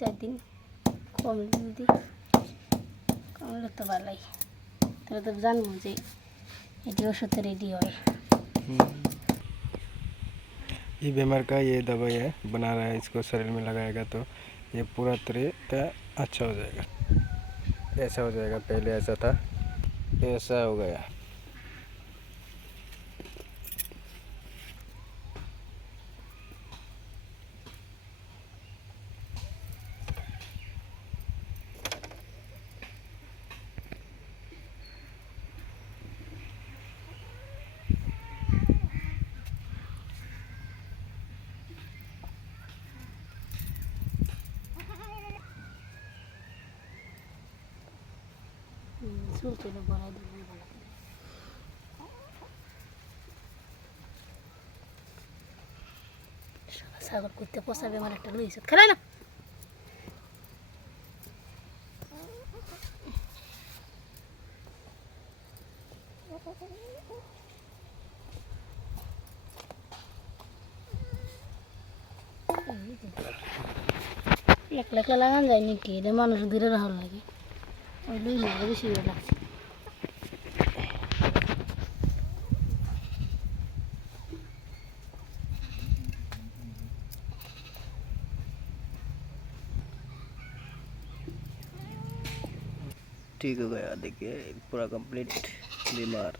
4 দিন কমলে যদি কমলে তো ভালোই, তাহলে তো জানবো যে এটি ওষুধে রেডি হয়। ये बीमार का ये दवाई है, बना रहा है, इसको शरीर में लगाएगा तो ये पूरा तरीका अच्छा हो जाएगा। ऐसा हो जाएगा, पहले ऐसा था, ऐसा हो गया। চুল চুলে বড়াই দিল ছাগল করতে পোষাবে, আমার একটা লইছে খেলা না। একলা একলা লাগান যায় নাকি, এটা মানুষ দূরে রাখার লাগে, ওই লই বেশি লাগছে। ठीक हो गया, देखिए पूरा कंप्लीट बीमार।